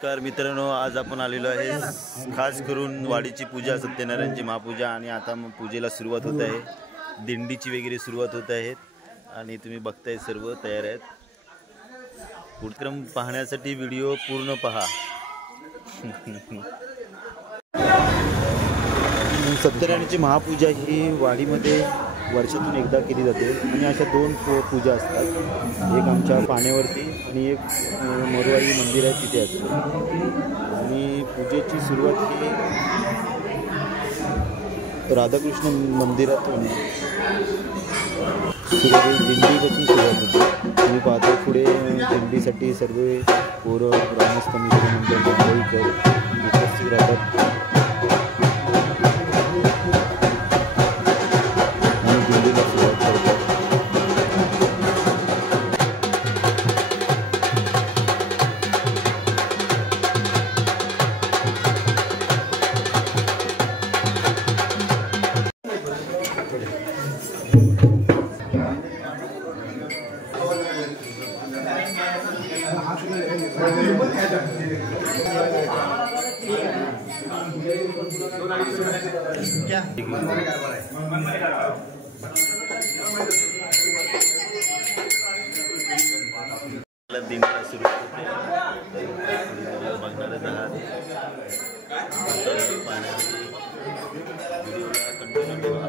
नमस्कार मित्रांनो, आज आपण आलेलो आहे खास करून वाडीची पूजा, सत्यनारायणची महापूजा आणि आता पूजेला सुरुवात होत आहे. दिंडीची वगैरे सुरुवात होत आहे आणि तुम्ही बघताय सर्व तयार आहेत. कार्यक्रम पाहण्यासाठी व्हिडिओ पूर्ण पहा. सत्यनारायणची महापूजा ही वाडीमध्ये वर्षातून एकदा केली जाते आणि अशा दोन पूजा असतात. एक आमच्या पाण्यावरती आणि एक मोरवाई मंदिर आहे तिथे असते. आणि पूजेची सुरुवात ही राधाकृष्ण मंदिरातून दिंडीपासून सुरुवात होते. तुम्ही पाहता पुढे दिंडीसाठी सर्व पोरं ग्रामस्थ मित्रमंडळ उपस्थित राहतात. दिंडीला सुरू होते. बघणारच आहात. पाण्याची व्हिडिओला कंटिन्यू ठेवा.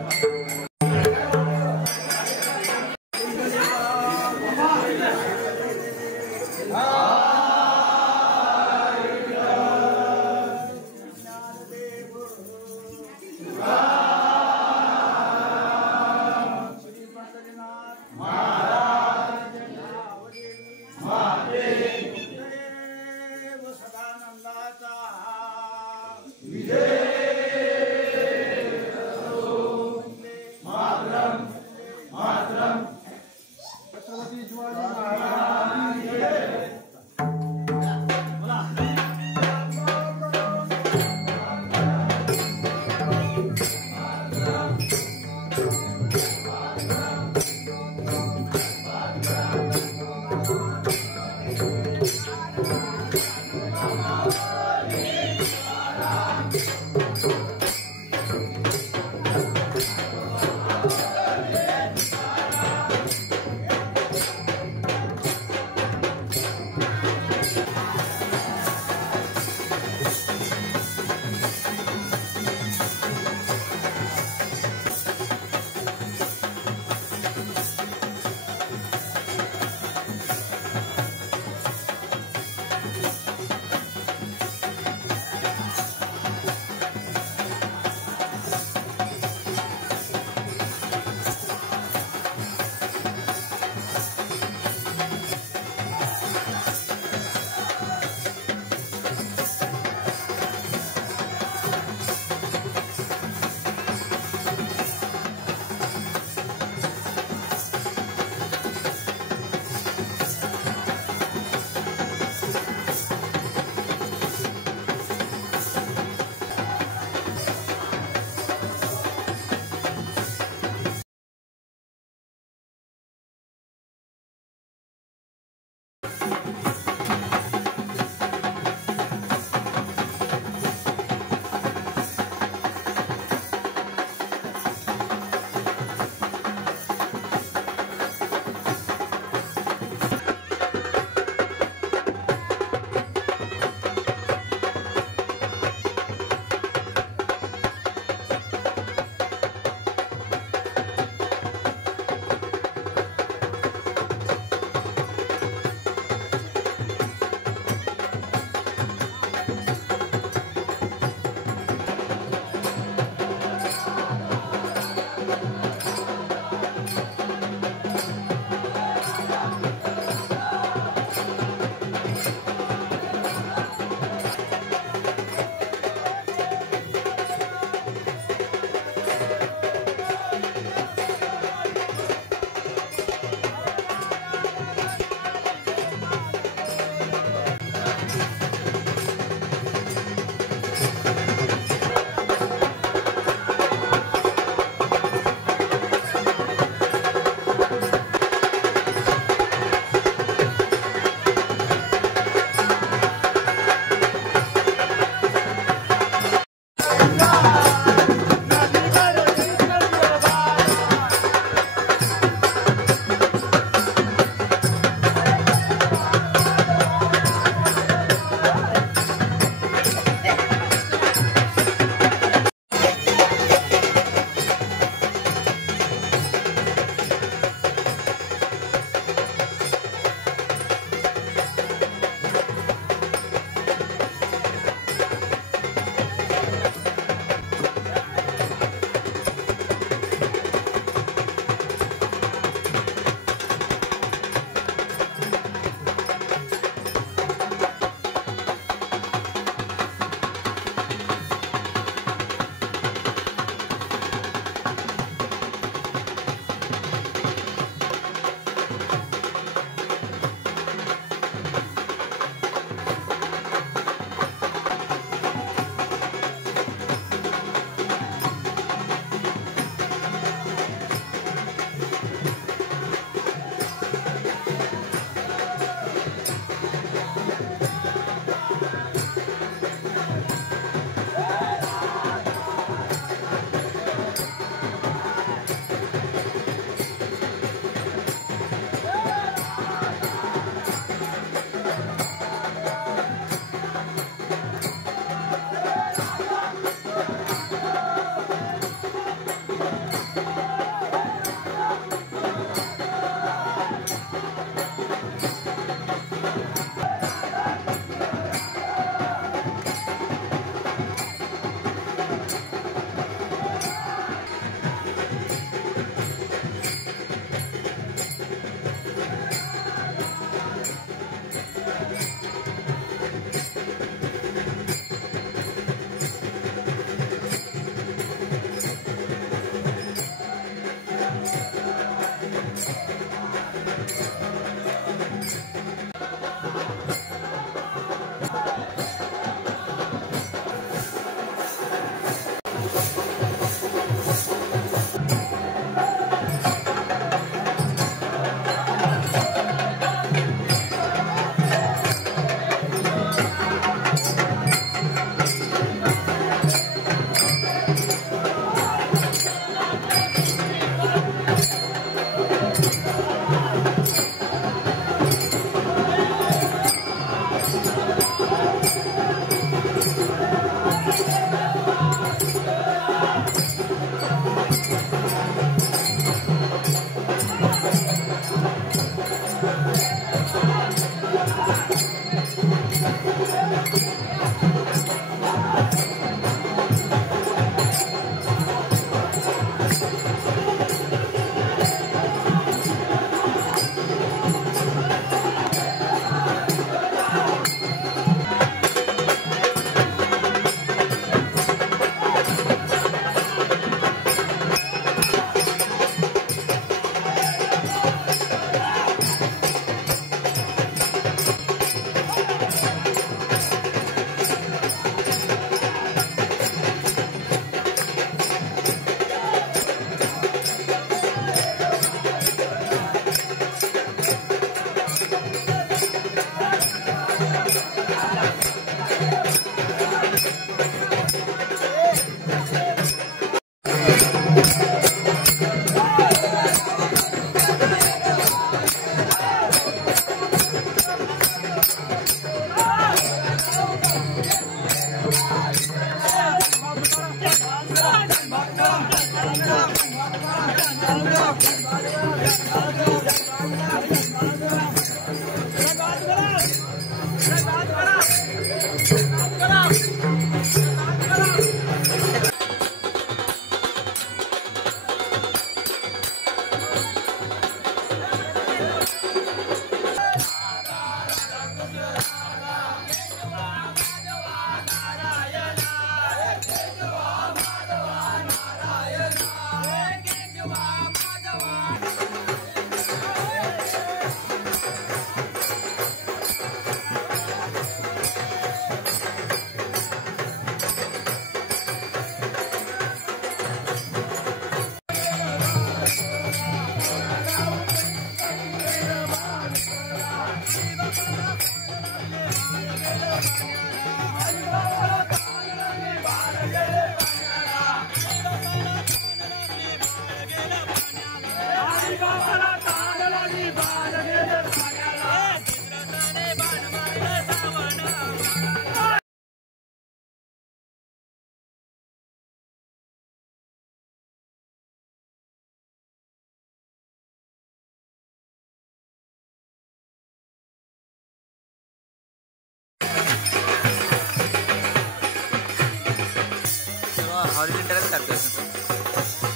हॉरिझॉन्टलच करतोय.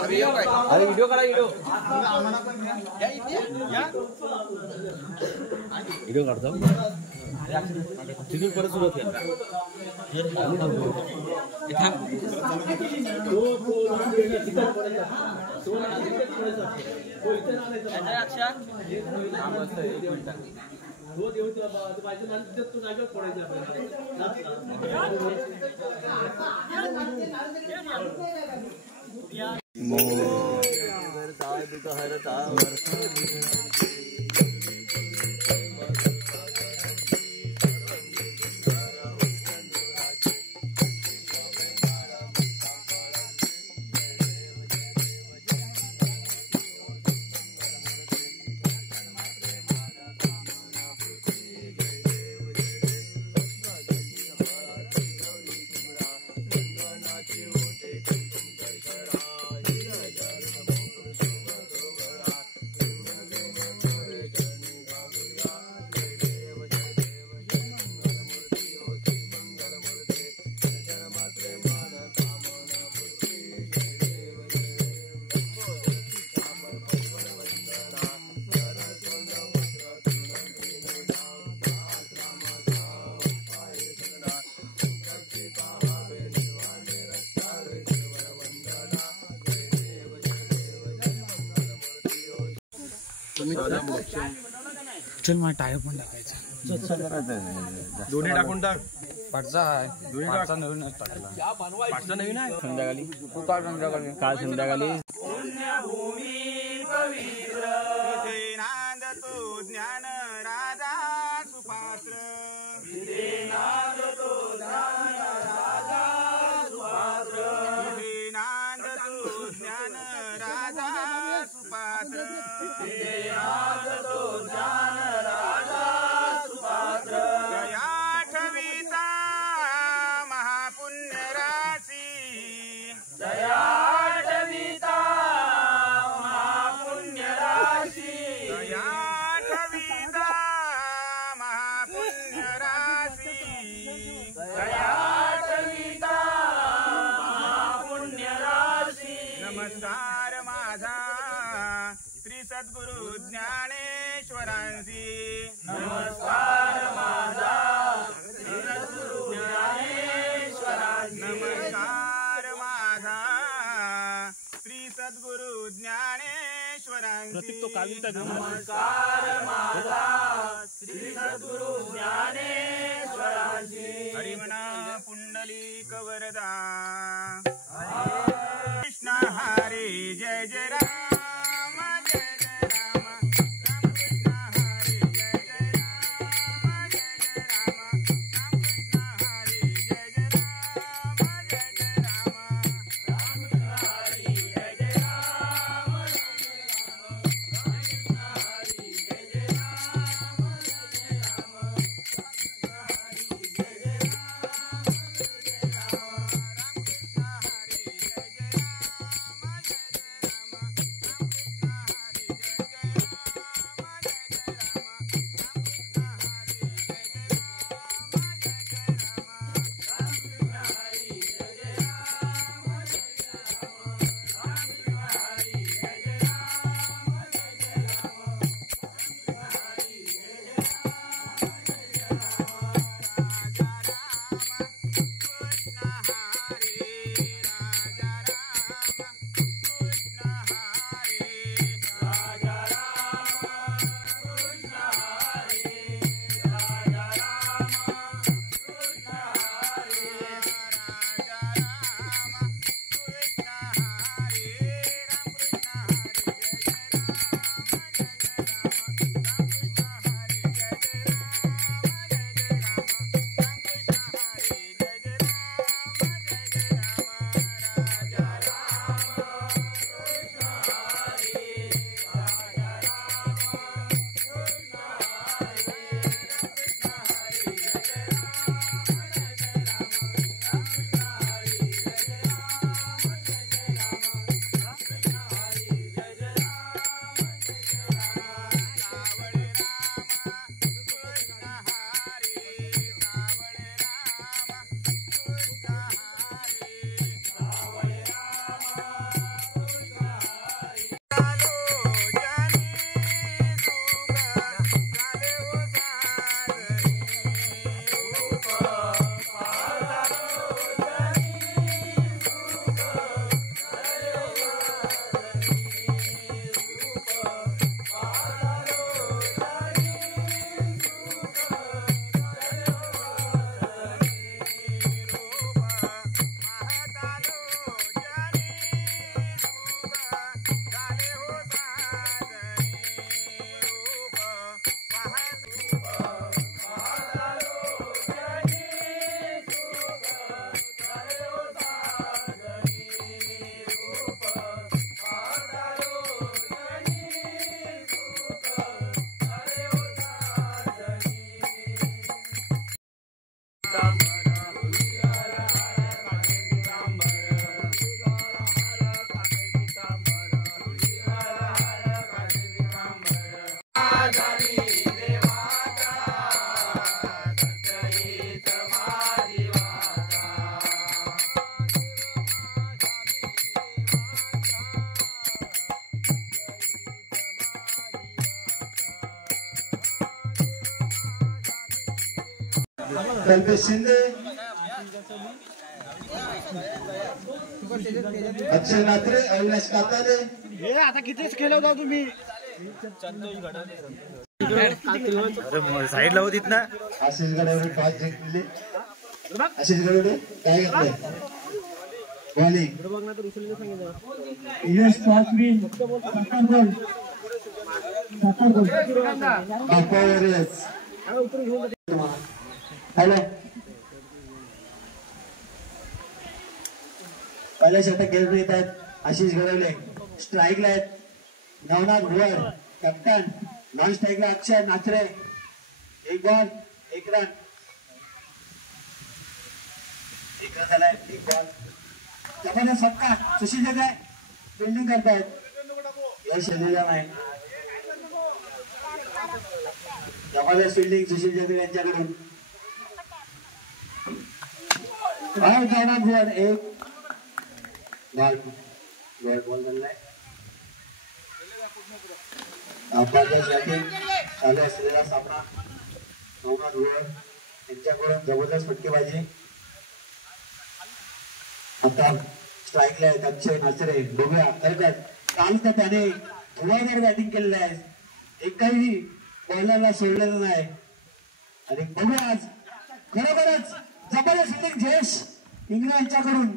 अरे व्हिडिओ करा व्हिडिओ काढतो तिथून परत सुरुवात चल मला टायर पण टाकायचा दोन्ही टाकून टाक पाठचा आहे पाठचा नवीन टाकला पाठचा नवीन आहे संध्याकाळी तू काल संध्याकाळी ज्ञान राजा सुपात्र ज्ञान राजा सुपात्र ठविता महापुण्य राशी नमस्कार माझा श्री सद्गुरु ज्ञानेश्वरांची नमस्कार माझा श्री सद्गुरु ज्ञानेश्वरांची नमस्कार माझा श्री सद्गुरु ज्ञानेश्वरांची नमस्कार माझा श्री सद्गुरु ज्ञानेश्वरांची हरिमना पुंडलिक वरदा कृष्ण हरे जय जय राम जय जय राम राम कृष्ण हरे जय जय राम जय जय राम राम कृष्ण हरे जय जय राम जय जय राम राम कृष्ण हरे जय जय राम जय जय राम कल्पेश शिंदे, अक्षय नात्रे, अविनाश कातारे. आता कितीच केलं होता तुम्ही साईड लावत ना. आशिष गडवडे टॉस जिंकले. आशिष गडवडे काय घेतलंय बॉलिंग. यश टॉस विन हॅलो पहिल्या षटक खेळून येत आहेत आशिष गडवले. स्ट्राईकला आहेत नवनाथ भुवर कॅप्टन. नॉन स्ट्राईकला अक्षय नाचरे. एक बॉल एक रन. एक रन झालाय. एक बॉल जबरदस्त फटका. सुशील जगदाळे फिल्डिंग करतायत. यश आलेला नाही. जबरदस्त फिल्डिंग सुशील जगदाळे यांच्याकडून. नवनाथ भुवर एक बॉल झालाय. चालू असलेला सामना नवनाथ भुवर यांच्याकडून जबरदस्त फटकेबाजी. आता स्ट्राईकला आहेत अक्षय नाचरे. बघूया करतात. काल तर त्याने धुवाधार बॅटिंग केलेलं आहे. एकाही बॉलरला सोडलेलं नाही. आणि बघूया आज खरोखरच जबरदस्त फिल्डिंग जयेश इंगळे यांच्याकडून.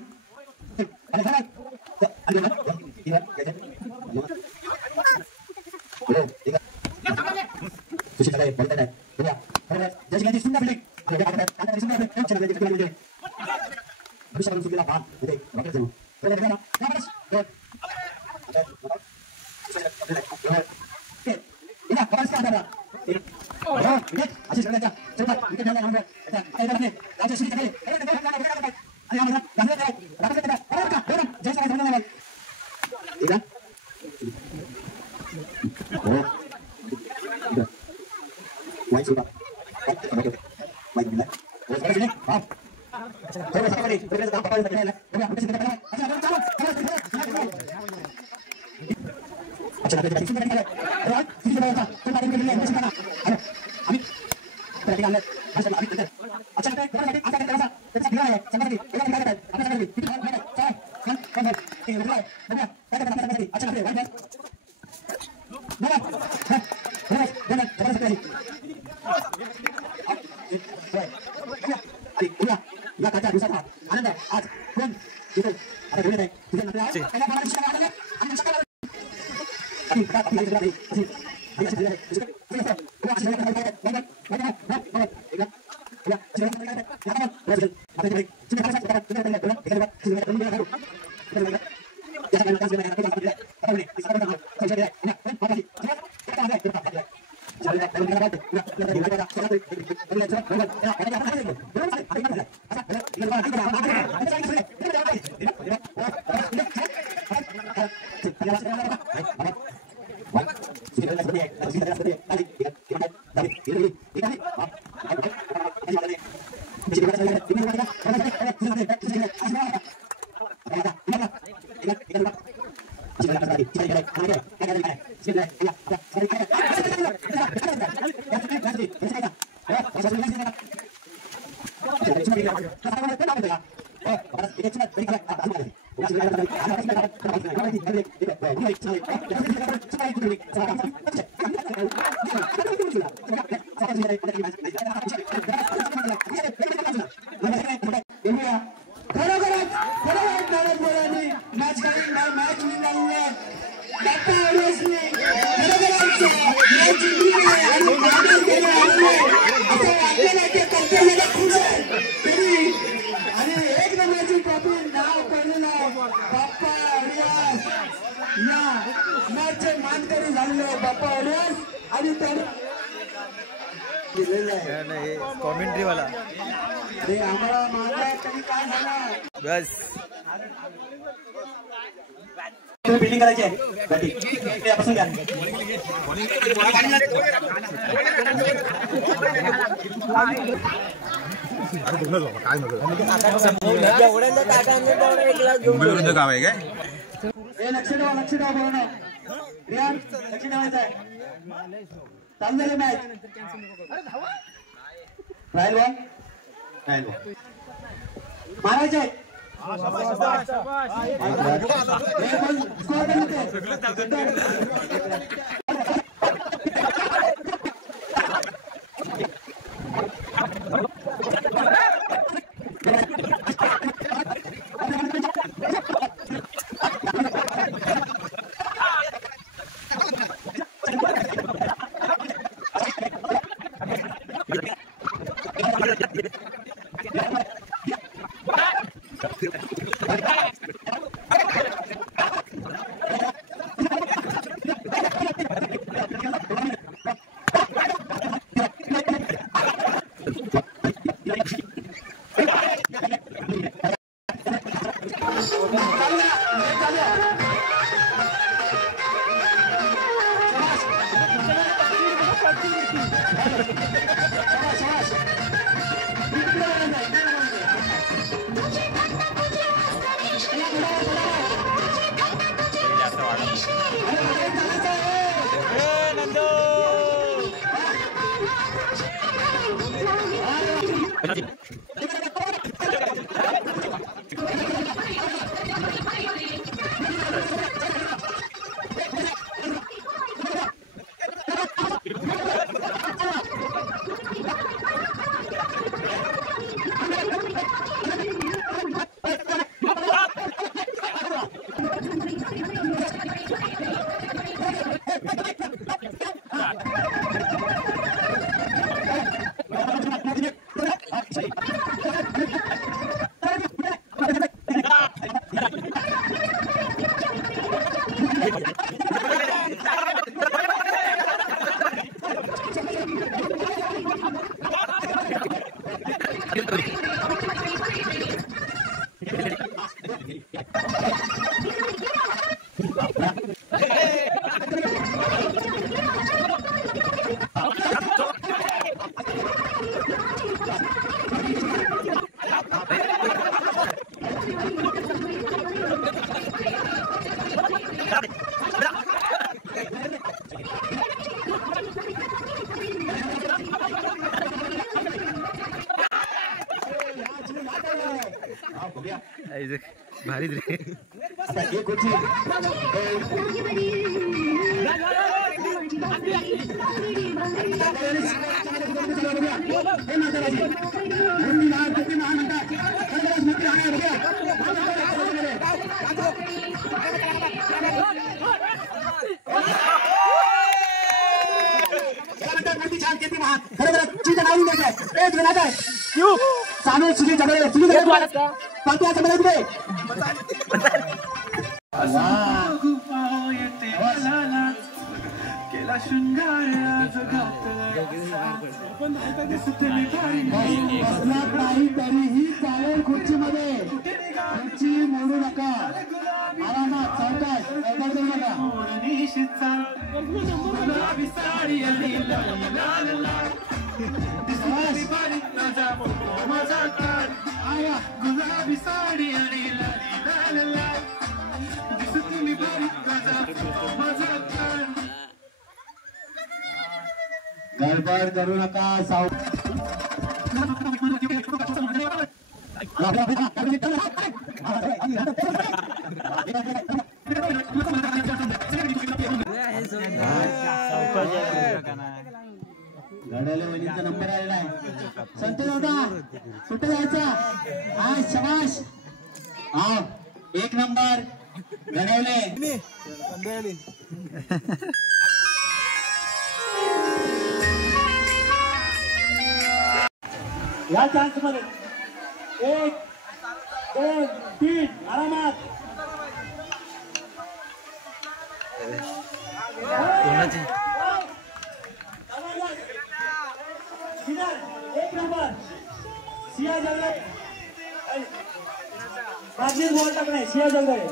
कॉमेंट्री वाला बस बिल्डिंग करायची आहे. लक्ष ठेवा बोलणं. रियान लक्ष ठेवायचं आहे. चालू झाली मॅच. ट्रायल बॉल मारायचे भारी रे आता एक होती सामने सुधी जबरदस्त सुधी पार्टी समजा कुठे केला शृंगार नाही तरीही चालेल खुर्चीमध्ये खुर्ची मोडू नका आरामात सावकाश गडबड करू नका गुलाबी साडी आणि गडबड करू नका साव घड्याळे वहिनींचा नंबर आलेला आहे संतोष होता सुट्ट जायचा हा शबाश हा एक नंबर घडवले या चान्स मध्ये 1 2 3 आरामात एक नंबर सिया जगदळे बाजी बोल टाकणे सिया जगदळे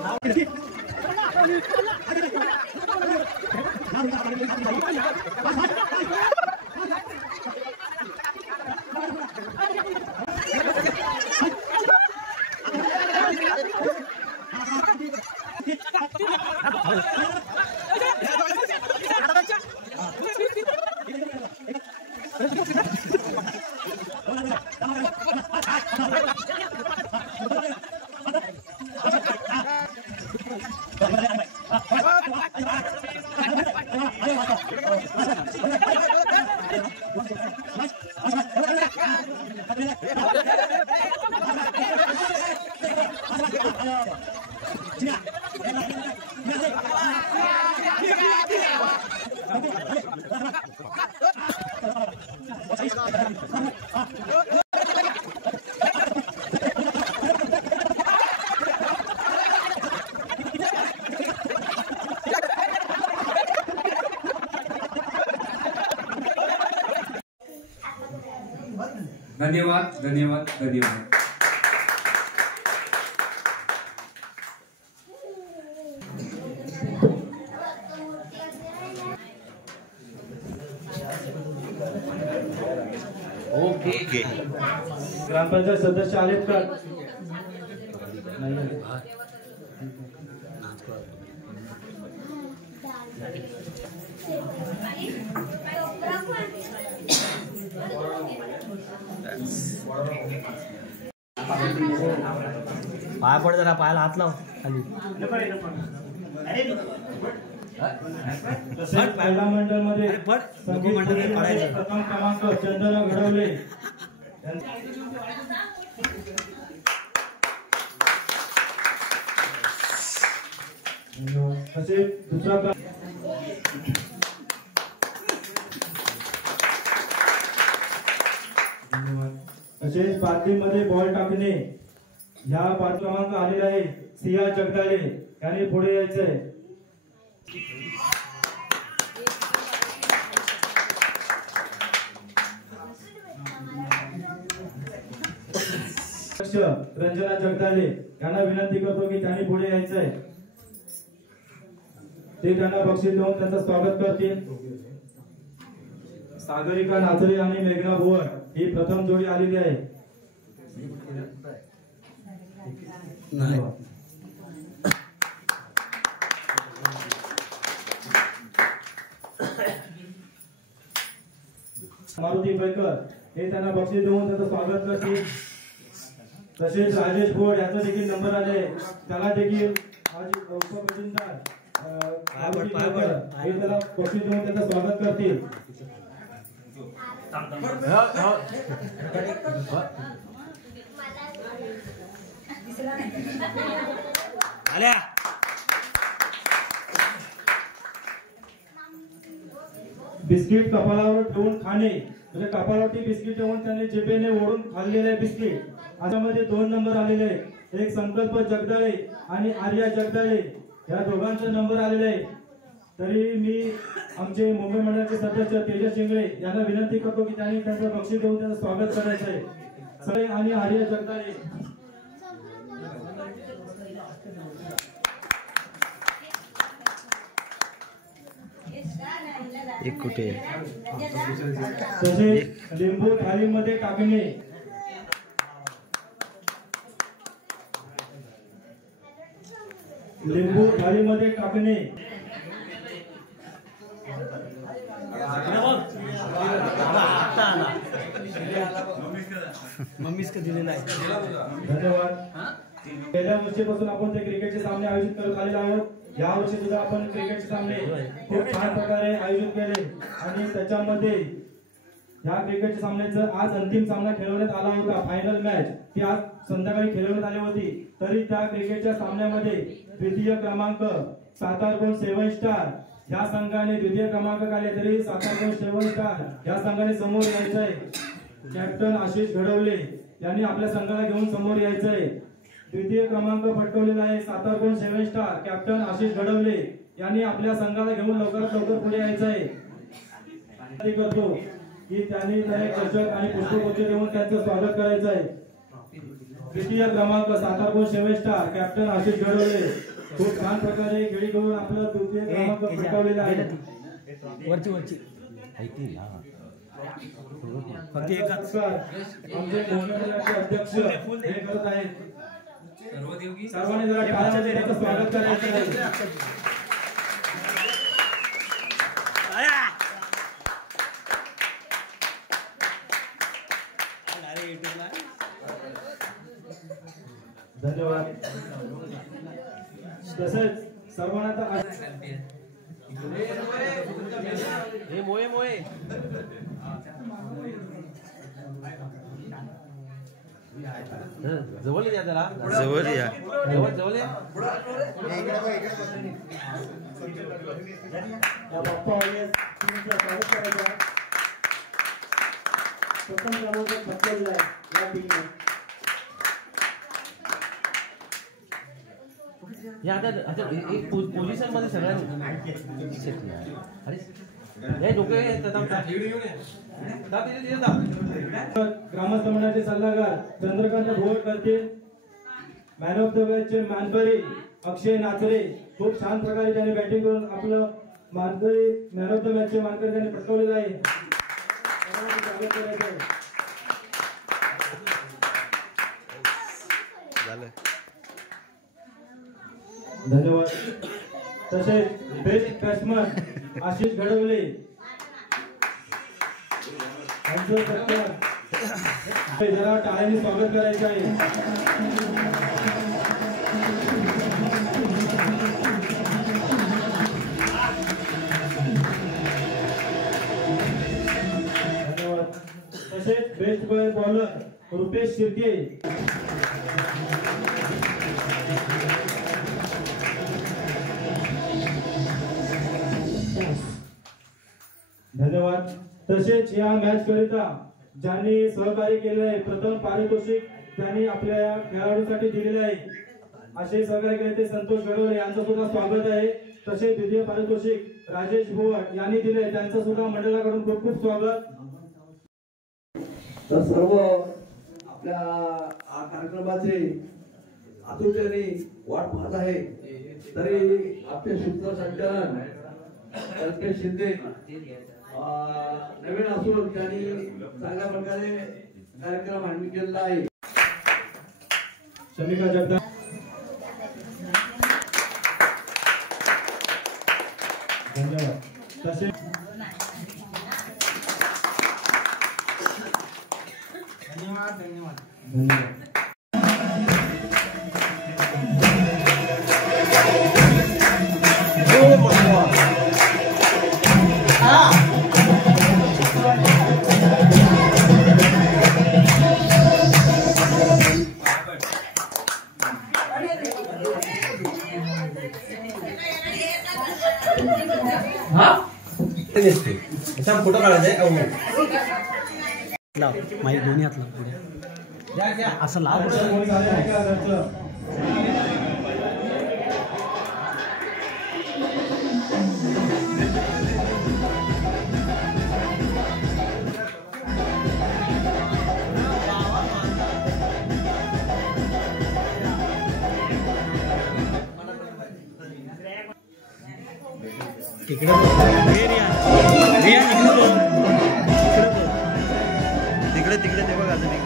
धन्यवाद धन्यवाद धन्यवाद. ओके. ग्रामपंचायत सदस्य आलेत का? पाया पड जरा पायाला हात लाव खाली. महिला मंडळ मध्ये प्रथम क्रमांक चंदना घडवले. तसे दुसरा तसेच पातळीमध्ये बॉल टाकणे ह्या पाच क्रमांक आलेला आहे सिया जगदाळे यांनी पुढे यायचंय. रंजना जगदाळे यांना विनंती करतो की त्यांनी पुढे यायचंय. ते त्यांना बक्षीस देऊन त्यांचं स्वागत करतील. सागरिका नाचरे आणि मेघना भुवर ही प्रथम जोडी आलेली आहे. मारुती पैकर हे त्यांना बक्षीस देऊन त्यांचं स्वागत करतील. तसेच राजेश भोड यांचा देखील नंबर आले त्याला देखील उपमजुमदार हे त्याला बक्षीस देऊन त्यांचं स्वागत करतील. आल्या बिस्किट कपाळावर ठेवून खाणे म्हणजे कपाळावरती बिस्किट ठेवून त्यांनी जिभेने ओढून खाल्लेले बिस्किट. यामध्ये 2 नंबर आलेले आहेत. एक संकल्प जगदाळे आणि आर्या जगदाळे या दोघांचा नंबर आलेले आहे. तरी मी आमचे मुंबई मंडळाचे सदस्य तेजस शिंगळे यांना विनंती करतो की त्यांनी त्यांचं बक्षीस देऊन त्यांचं स्वागत करायचं आहे. सगळे आणि आर्या जगदाळे एक कुठे तसेच लिंबू थालीमध्ये टाकणे लिंबू थालीमध्ये टाकणे मम्मीच का दिलेला आहे. धन्यवाद. गेल्या वर्षीपासून आपण ते क्रिकेटचे सामने आयोजित करत आलेलो आहोत. या वर्षी सुद्धा आपण क्रिकेटचे सामने खूप छान प्रकारे आयोजित केले आणि त्याच्यामध्ये या क्रिकेटच्या सामन्याचं आज अंतिम सामना खेळवण्यात आला होता. फायनल मॅच ती आज संध्याकाळी खेळवण्यात आली होती. तरी त्या क्रिकेटच्या सामन्यामध्ये द्वितीय क्रमांक सातारकोण 7 स्टार या संघाने द्वितीय क्रमांक काढले. तरी सातारकोण 7 स्टार या संघाने समोर यायचंय. कॅप्टन आशिष घडवले यांनी आपल्या संघाला घेऊन समोर यायचंय. द्वितीय क्रमांक पटकवलेला आहे सातारकोण 7 स्टार. कॅप्टन आशिष घडवले यांनी आपल्या संघाला घेऊन लवकरात लवकर पुढे यायचंय. करतो की त्यांनी चषक आणि पुष्पगुच्छ देऊन त्यांचं स्वागत करायचं आहे. द्वितीय क्रमांक सातारकोण 7 स्टार कॅप्टन आशिष घडवले खूप छान प्रकारे खेळी करून आपला द्वितीय क्रमांक पटकावलेला आहे. वरची फक्त एकच आमचे मंडळाचे अध्यक्ष हे करत आहेत. सर्वांनी जरा टाळ्यांमध्ये त्यांचं स्वागत करायचं आहे. धन्यवाद. तसेच सर्वांना जवळ या जरा जवळ या. जवळ या बाप्पा ऑडियन्स टीमचं स्वागत करायचं आहे. प्रथम क्रमांक पटकवलेला आहे या टीमने. या आता एक पोझिशन मध्ये सगळ्यांनी अरे हे डोके ग्रामस्थ मंडळाचे सल्लागार चंद्रकांत भोर करतील. मॅन ऑफ द मॅच मानकरी अक्षय नाचरे खूप छान प्रकारे त्याने बॅटिंग करून आपलं मानकरी मॅन ऑफ द मॅच मानकरी त्याने पटकवलेलं आहे. धन्यवाद. तसेच बेस्ट बॅट्समन आशिष घडवले जरा टाळ्यांनी स्वागत करायचं आहे. धन्यवाद. तसेच बेस्ट बॉलर रुपेश शिर्के धन्यवाद. तसेच या मॅच करिता ज्यांनी सहकार्य केले आहे प्रथम पारितोषिक त्यांनी आपल्या खेळाडूसाठी दिलेले आहे. असे सहकार्य केले ते संतोष गडवले यांचं सुद्धा स्वागत आहे. तसेच द्वितीय पारितोषिक राजेश भोवट यांनी दिले त्यांचं सुद्धा मंडळाकडून खूप खूप स्वागत. तर सर्व आपल्या कार्यक्रमाचे आतुरतेने वाट पाहत आहे. तरी आपले सूत्रसंचालन कल्पेश शिंदे नवीन असून त्यांनी चांगल्या प्रकारे कार्यक्रम आयोजित केलेला आहे. शमिका जगदाप धन्यवाद. तसेच धन्यवाद. फोटो काढायचा माझी दोन्ही हात लाव पुढे असं लाव. तिकडे तिकडे ते बघ अजून एक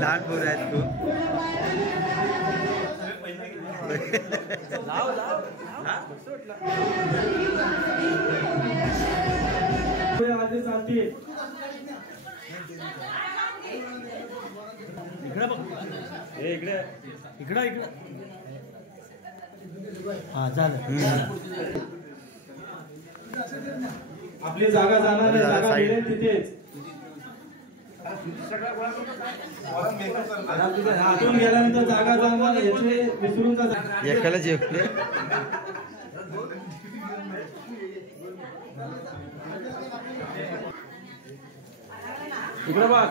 लहान पोर आहेत तू. इकडं हा झालं. आपली जागा जाणार नाही. जागा मिळेल तिथेच आतून गेल्यानंतर जागा जाणार याचे विसरून जा. एकाला जेवले इकडे बघ.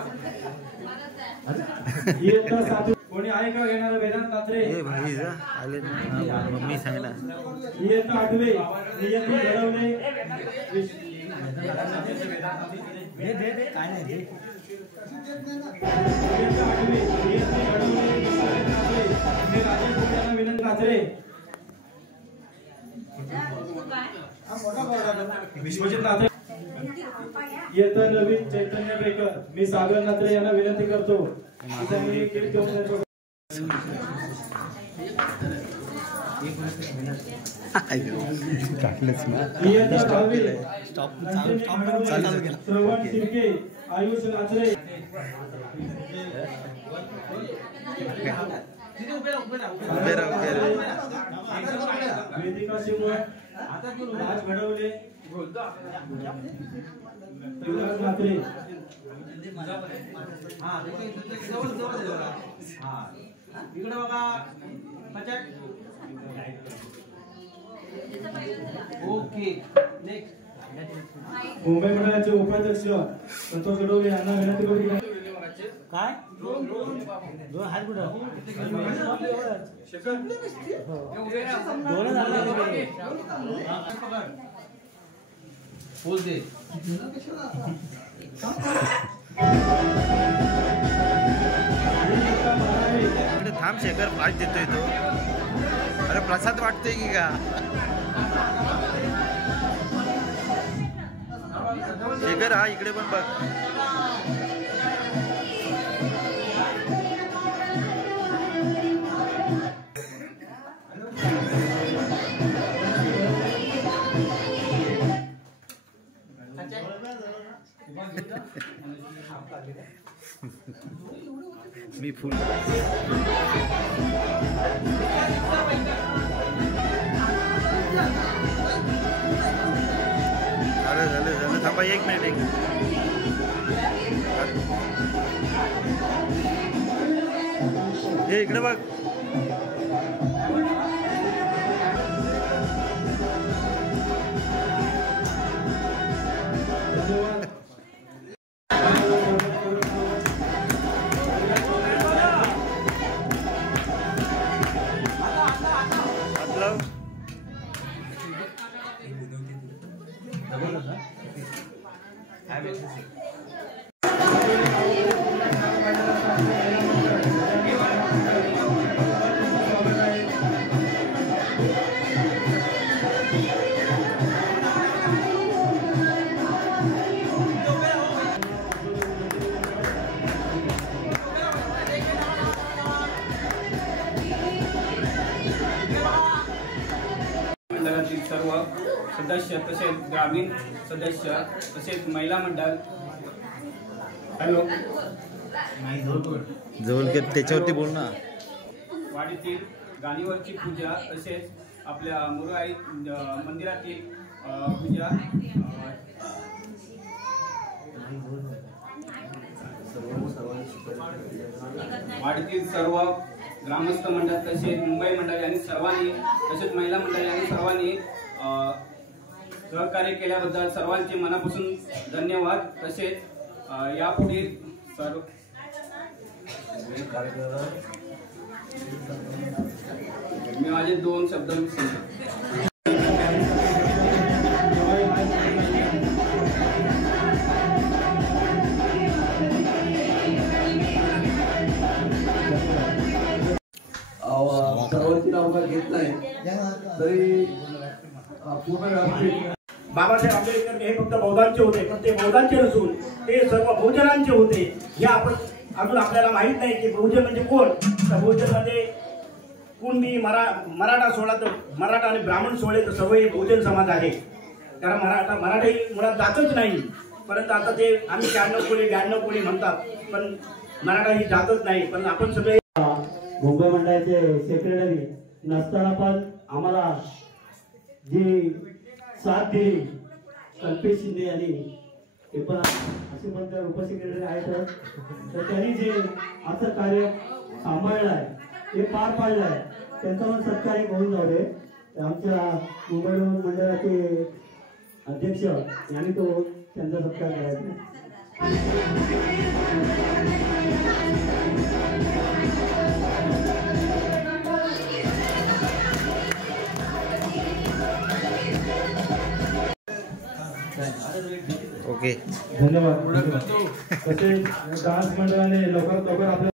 कोणी आहे का घेणार? वेदांत कात्रे आले मम्मी सांगला. इयत्ता आठवे नियती घडवले काय नाही विनंती कात्रे विश्वजित नात्रे इयत्ता नवीन चैतन्य बेकर मी सागर नात्रे यांना विनंती करतो. श्रवण शिर्के, आयुष नाचरे, वेदिका शिवय, राज घडवले, युवराज म्हात्रे, इकडे बघा ओके नेक्स्ट मुंबई मंडळाचे उपाध्यक्ष संतोष गडवले यांना विनंती करू की काय दोन हात कुठं दोन झाले बोल दे थांब शेखर फास्ट देतोय तो. अरे प्रसाद वाटतोय की का शेखर? हा इकडे पण बघ. मी फुल झालं थांबा एक मिनिट. हे इकडे बघ. सर्व सदस्य तसेच ग्रामीण सदस्य तसेच महिला मंडळ. हॅलो जवळ त्याच्यावरती बोल ना. वाडीतील गाणीवरची पूजा तसेच आपल्या मुरुआई मंदिरातील पूजा वाडीतील सर्व ग्रामस्थ मंडळ तसेच मुंबई मंडळ यांनी सर्वांनी तसेच महिला मंडळ यांनी सर्वांनी सहकार्य केल्याबद्दल सर्वांचे मनापासून धन्यवाद. तसेच यापुढे सर्व मी माझे 2 शब्द सर्वांची नाव घेत नाही तरी पूर्ण बाबासाहेब आंबेडकर हे फक्त बौद्धांचे होते, पण ते बौद्धांचे नसून ते सर्व बहुजनांचे होते. हे आपण अजून आपल्याला माहित नाही की बहुजन म्हणजे कोण. तर बहुजनमध्ये कुणबी मराठा सोडा तर मराठा आणि ब्राह्मण सोडले तर सर्व हे बहुजन समाज आहे. कारण मराठा ही मुळात जातच नाही. परंतु आता ते आम्ही 91 कोळी 92 कोळी म्हणतात, पण मराठा ही जातच नाही. पण आपण सगळे मुंबई मंडळाचे सेक्रेटरी नसताना पण आम्हाला जी साथ दिली कल्पेश शिंदे यांनी, ते पण असे पण त्या उपसेक्रेटरी आहेत. तर त्यांनी जे असं कार्य सांभाळलं आहे ते पार पाडलं आहे, त्यांचा पण सत्कार होऊन जाऊ दे. आमच्या मुंबई मंडळाचे अध्यक्ष यांनी तो त्यांचा सत्कार करायचा. ओके धन्यवाद. तसेच डान्स मंडळाने लवकरात लवकर आपल्या